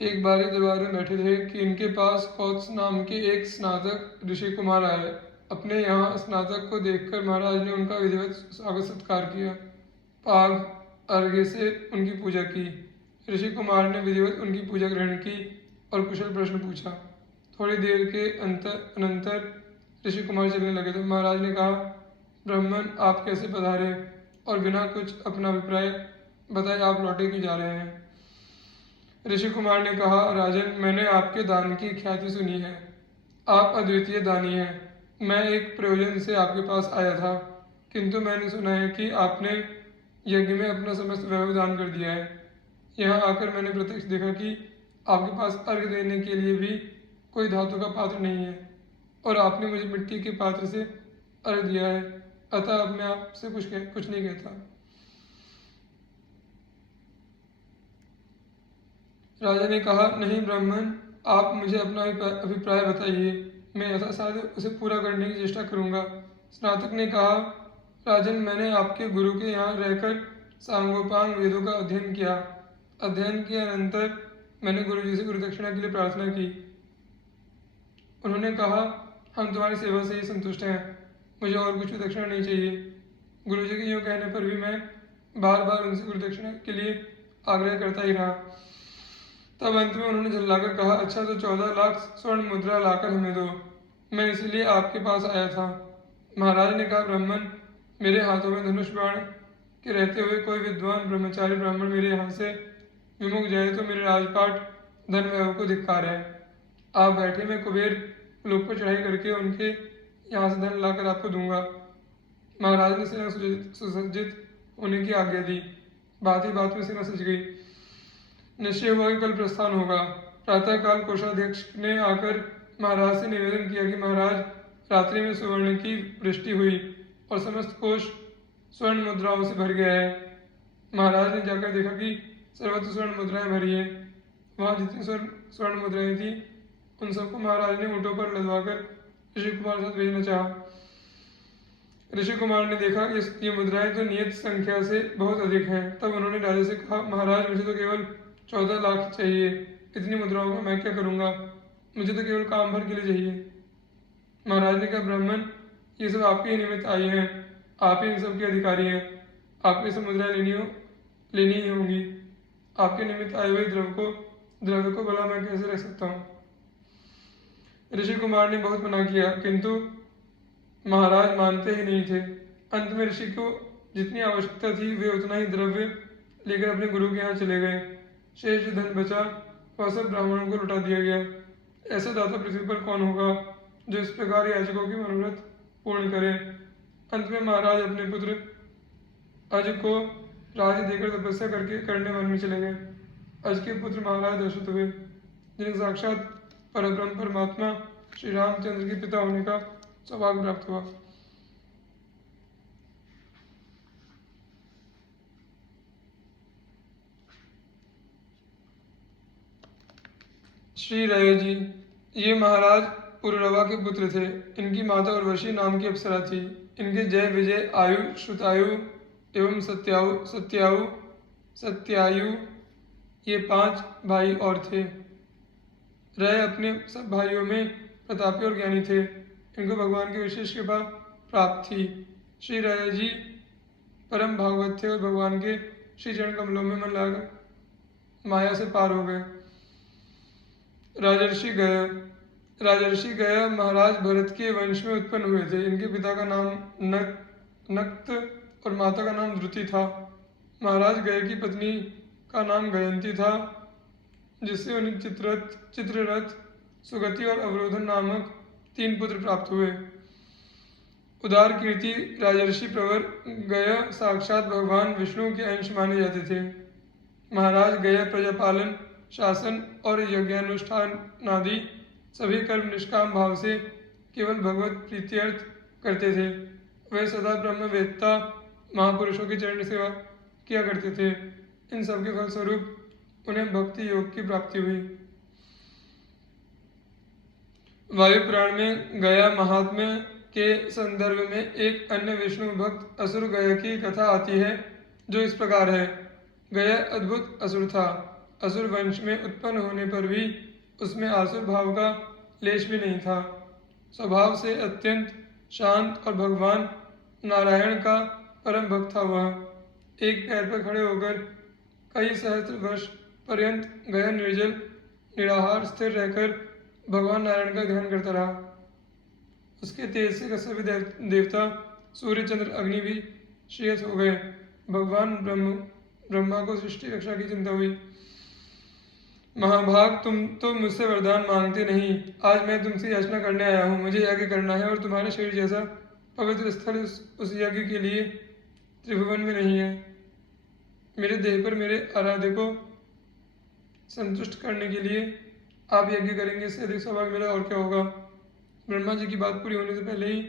एक बार ही दरबार में बैठे थे कि इनके पास कौत्स नाम के एक स्नातक ऋषि कुमार आए। अपने यहाँ स्नातक को देखकर महाराज ने उनका विधिवत स्वागत सत्कार किया। पाग अर्घ्य से उनकी पूजा की। ऋषि कुमार ने विधिवत उनकी पूजा ग्रहण की और कुशल प्रश्न पूछा। थोड़ी देर के अनंतर ऋषि कुमार चलने लगे तो महाराज ने कहा, ब्राह्मण आप कैसे पधारे और बिना कुछ अपना अभिप्राय बताए आप लौटे क्यों जा रहे हैं। ऋषि कुमार ने कहा, राजन मैंने आपके दान की ख्याति सुनी है। आप अद्वितीय दानी हैं। मैं एक प्रयोजन से आपके पास आया था, किंतु मैंने सुना है कि आपने यज्ञ में अपना समस्त वैभव दान कर दिया है। यहाँ आकर मैंने प्रत्यक्ष देखा कि आपके पास अर्घ देने के लिए भी कोई धातु का पात्र नहीं है और आपने मुझे मिट्टी के पात्र से अर्घ दिया है। अतः अब मैं आपसे कुछ नहीं कहता। राजा ने कहा, नहीं ब्राह्मण, आप मुझे अपना अभिप्राय बताइए, मैं यथासाध्य उसे पूरा करने की चेष्टा करूंगा। स्नातक ने कहा, राजन मैंने आपके गुरु के यहाँ रहकर सांगोपांग वेदों का अध्ययन किया। अध्ययन के अनंतर मैंने गुरु जी से गुरुदक्षिणा के लिए प्रार्थना की। उन्होंने कहा, हम तुम्हारी सेवा से ही संतुष्ट हैं, मुझे और कुछ भी दक्षिणा नहीं चाहिए। गुरु जी के यूँ कहने पर भी मैं बार बार उनसे गुरुदक्षिणा के लिए आग्रह करता ही रहा। तब अंत में उन्होंने झल्लाकर कहा, अच्छा तो 14 लाख स्वर्ण मुद्रा लाकर हमें दो, मैं इसलिए आपके पास आया था। महाराज ने कहा, ब्राह्मण मेरे हाथों में धनुष बाण के रहते हुए कोई विद्वान ब्रह्मचारी ब्राह्मण मेरे यहाँ से विमुख जाए तो मेरे राजपाट धन वैभव को धिक्कार है। आप बैठे मैं कुबेर लोक पर चढ़ाई करके उनके यहाँ से धन लाकर आपको दूंगा। महाराज ने सेना सुसज्जित होने की आज्ञा दी। बात ही बात में सेना सज गई। निश्चय हुआ कि कल प्रस्थान होगा। प्रातःकाल कोषाध्यक्ष ने आकर महाराज से निवेदन किया कि महाराज रात्रि में सुवर्ण की वृष्टि हुई और समस्त कोष स्वर्ण मुद्राओं से भर गया है। महाराज ने जाकर देखा कि सर्वत्र स्वर्ण मुद्राएं भरी हैं। वहां जितनी स्वर्ण मुद्राएं थी उन सबको महाराज ने ऊँटों पर लदवाकर ऋषि कुमार के साथ भेजना चाहा। ऋषि कुमार ने देखा कि ये मुद्राएं तो नियत संख्या से बहुत अधिक हैं। तब उन्होंने राजा से कहा, महाराज मुझे तो केवल 14 लाख चाहिए। इतनी मुद्राओं का मैं क्या करूंगा, मुझे तो केवल काम भर के लिए चाहिए। महाराज ने कहा, ब्राह्मण ये सब आपके ही निमित्त आई हैं, आप ही इन सब के अधिकारी हैं। आपको ये सब मुद्राएं लेनी ही होंगी। आपके निमित्त आए हुए द्रव्य को भला मैं कैसे रख सकता हूँ। ऋषि कुमार ने बहुत मना किया, किंतु महाराज मानते ही नहीं थे। अंत में ऋषि को जितनी आवश्यकता थी वे उतना ही द्रव्य लेकर अपने गुरु के यहाँ चले गए। शेष धन बचा वह सब ब्राह्मणों को लौटा दिया गया। ऐसा दाता पृथ्वी पर कौन होगा जो इस प्रकार याचकों की मनोरथ पूर्ण करे। अंत में महाराज अपने पुत्र अज को राज्य देकर तपस्या करने वन में चले गए। अज के पुत्र महाराज दशरथ हुए, जिन्हें साक्षात परब्रह्म परमात्मा श्री रामचंद्र के पिता होने का सौभाग्य प्राप्त हुआ। श्री रय जी, ये महाराज पुररवा के पुत्र थे। इनकी माता उर्वशी नाम की अप्सरा थी। इनके जय, विजय, आयु, श्रुतायु एवं सत्यायु ये 5 भाई और थे। रय अपने सब भाइयों में प्रतापी और ज्ञानी थे। इनको भगवान की विशेष कृपा प्राप्त थी। श्री रय जी परम भागवत थे और भगवान के श्री चरण कमलों में मन लगाकर माया से पार हो गए। राजर्षि गया महाराज भरत के वंश में उत्पन्न हुए थे। इनके पिता का नाम नक्त और माता का नाम द्रुति था। महाराज गय की पत्नी का नाम गयंती था, जिससे उन्हें चित्ररथ, सुगति और अवरोधन नामक 3 पुत्र प्राप्त हुए। उदार कीर्ति राजर्षि प्रवर गय साक्षात भगवान विष्णु के अंश माने जाते थे। महाराज गय प्रजापालन, शासन और यज्ञानुष्ठान आदि सभी कर्म निष्काम भाव से केवल भगवत प्रीत्यर्थ करते थे। वे सदा ब्रह्मवेत्ता महापुरुषों की चरण सेवा किया करते थे। इन सब के फलस्वरूप उन्हें भक्ति योग की प्राप्ति हुई। वायु पुराण में गया महात्म्य के संदर्भ में एक अन्य विष्णु भक्त असुर गय की कथा आती है, जो इस प्रकार है। गया अद्भुत असुर था। असुर वंश में उत्पन्न होने पर भी उसमें आसुर भाव का लेश भी नहीं था। स्वभाव से अत्यंत शांत और भगवान नारायण का परम भक्त था वह। एक पैर पर खड़े होकर कई सहस्त्र वर्ष पर्यंत गहन निर्जल निराहार स्थिर रहकर भगवान नारायण का ध्यान करता रहा। उसके तेज से सभी देवता सूर्य चंद्र अग्नि भी क्षीयत हो गए। भगवान ब्रह्मा को सृष्टि रक्षा की चिंता हुई। महाभाग, तुम तो मुझसे वरदान मांगते नहीं। आज मैं तुमसे याचना करने आया हूँ। मुझे यज्ञ करना है और तुम्हारे शरीर जैसा पवित्र स्थल उस यज्ञ के लिए त्रिभुवन में नहीं है। मेरे देह पर मेरे आराध्य को संतुष्ट करने के लिए आप यज्ञ करेंगे, इससे अधिक सौभाग्य मेरा और क्या होगा। ब्रह्मा जी की बात पूरी होने से पहले ही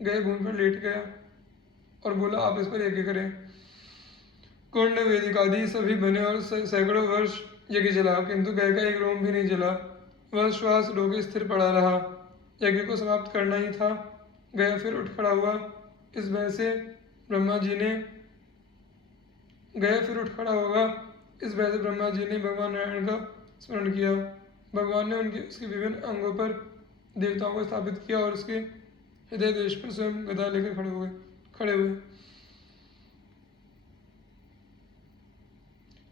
गए भूमि पर लेट गया और बोला, आप इस पर यज्ञ करें। कुंड वेदिकादि सभी बने और सैकड़ों वर्ष यज्ञ चला, किंतु गए का एक रोम भी नहीं जला। वह श्वास रोके स्थिर पड़ा रहा। यज्ञ को समाप्त करना ही था। गया फिर उठ खड़ा हुआ। इस भय से ब्रह्मा जी ने भगवान नारायण का स्मरण किया। भगवान ने उसके विभिन्न अंगों पर देवताओं को स्थापित किया और उसके हृदय देश पर स्वयं गदा लेकर खड़े हुए।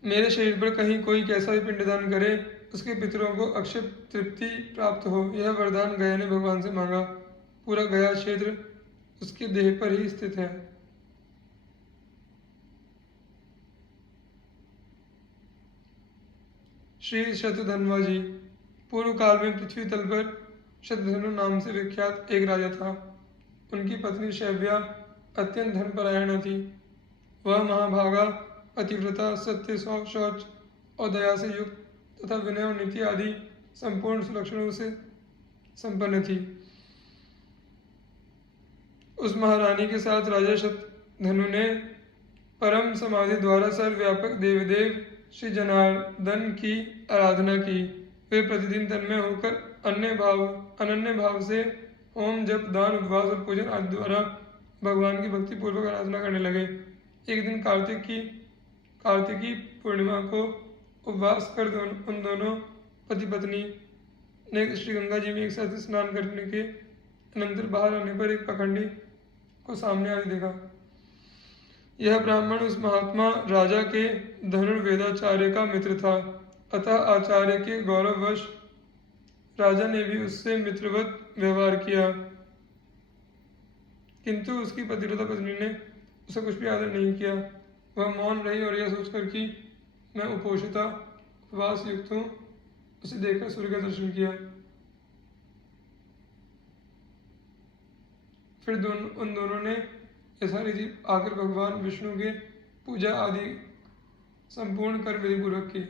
मेरे शरीर पर कहीं कोई कैसा भी पिंडदान करे, उसके पितरों को अक्षय तृप्ति प्राप्त हो, यह वरदान गया ने भगवान से मांगा। पूरा गया क्षेत्र उसके देह पर ही स्थित है। श्री शतधन्वा जी। पूर्व काल में पृथ्वी तल पर शतधनु नाम से विख्यात एक राजा था। उनकी पत्नी शैव्या अत्यंत धनपरायण थी। वह महाभागा, पतिव्रता, सत्य, शौच और दया से युक्त तथा विनय और नीति आदि संपूर्ण सुलक्षणों से संपन्न थी। उस महारानी के साथ राजा शतधनु ने परम समाधि द्वारा सर्वव्यापक देवदेव श्री जनार्दन की आराधना की। वे प्रतिदिन तन्मय होकर अनन्य भाव से होम, जप, दान, उपवास और पूजन आदि द्वारा भगवान की भक्ति पूर्वक आराधना करने लगे। एक दिन कार्तिकी पूर्णिमा को उपवास कर उन दोनों पति पत्नी ने श्री गंगा जी में एक साथ स्नान करने के अनंतर बाहर आने पर एक पाखंडी को सामने आते देखा। यह ब्राह्मण उस महात्मा राजा के धनुर्वेदाचार्य का मित्र था। अतः आचार्य के गौरववश राजा ने भी उससे मित्रवत व्यवहार किया, किंतु उसकी पतिव्रता पत्नी ने उसे कुछ भी आदर नहीं किया। वह मौन रही और यह सोचकर कि मैं उपोषिता उपवास युक्त हूँ, उसे देखकर सूर्य का दर्शन किया। फिर उन दोनों ने यथारीति आकर भगवान विष्णु के पूजा आदि संपूर्ण कर विधिपूर्वक की।